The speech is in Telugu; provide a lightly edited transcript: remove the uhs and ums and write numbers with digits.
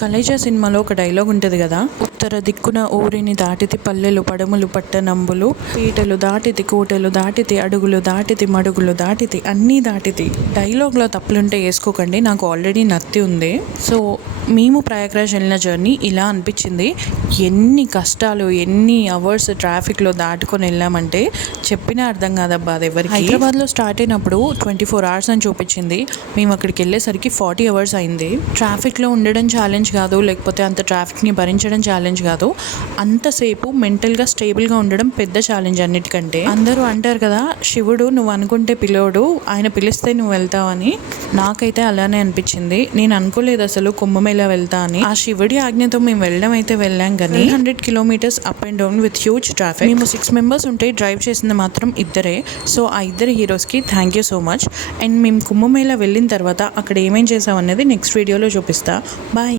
కలేజా సినిమాలో ఒక డైలాగ్ ఉంటుంది కదా, ఉత్తర దిక్కున ఊరిని దాటితి పల్లెలు పడములు పట్టణంబులు, పీటలు దాటితి కోటలు దాటితి అడుగులు దాటితి మడుగులు దాటితి అన్నీ దాటితి. డైలాగ్లో తప్పులుంటే వేసుకోకండి, నాకు ఆల్రెడీ నత్తి ఉంది. సో మేము ప్రయాగ్రాజ్ వెళ్ళిన జర్నీ ఇలా అనిపించింది. ఎన్ని కష్టాలు, ఎన్ని అవర్స్ ట్రాఫిక్లో దాటుకొని వెళ్ళామంటే చెప్పినా అర్థం కాదబ్బా అది ఎవరికి. హైదరాబాద్లో స్టార్ట్ అయినప్పుడు 24 hours అని చూపించింది. మేము అక్కడికి వెళ్ళేసరికి 40 hours అయింది. ట్రాఫిక్లో ఉండడం ఛాలెంజ్ కాదు, లేకపోతే అంత ట్రాఫిక్ని భరించడం ఛాలెంజ్ కాదు, అంతసేపు మెంటల్గా స్టేబుల్గా ఉండడం పెద్ద ఛాలెంజ్ అన్నిటికంటే. అందరూ అంటారు కదా, శివుడు నువ్వు అనుకుంటే పిలవడు, ఆయన పిలిస్తే నువ్వు వెళ్తావని. నాకైతే అలానే అనిపించింది. నేను అనుకోలేదు అసలు కుంభమేళా వెళ్తా అని. ఆ శివుడి ఆజ్ఞతో మేము వెళ్ళడం అయితే వెళ్ళాం కానీ 100 kilometers up and down with huge traffic. మేము 6 members ఉంటే డ్రైవ్ చేసింది మాత్రం ఇద్దరే. సో ఆ ఇద్దరు హీరోస్కి thank you so much. And మేము కుంభమేళా వెళ్ళిన తర్వాత అక్కడ ఏమేం చేసామనేది నెక్స్ట్ వీడియోలో చూపిస్తా. బాయ్.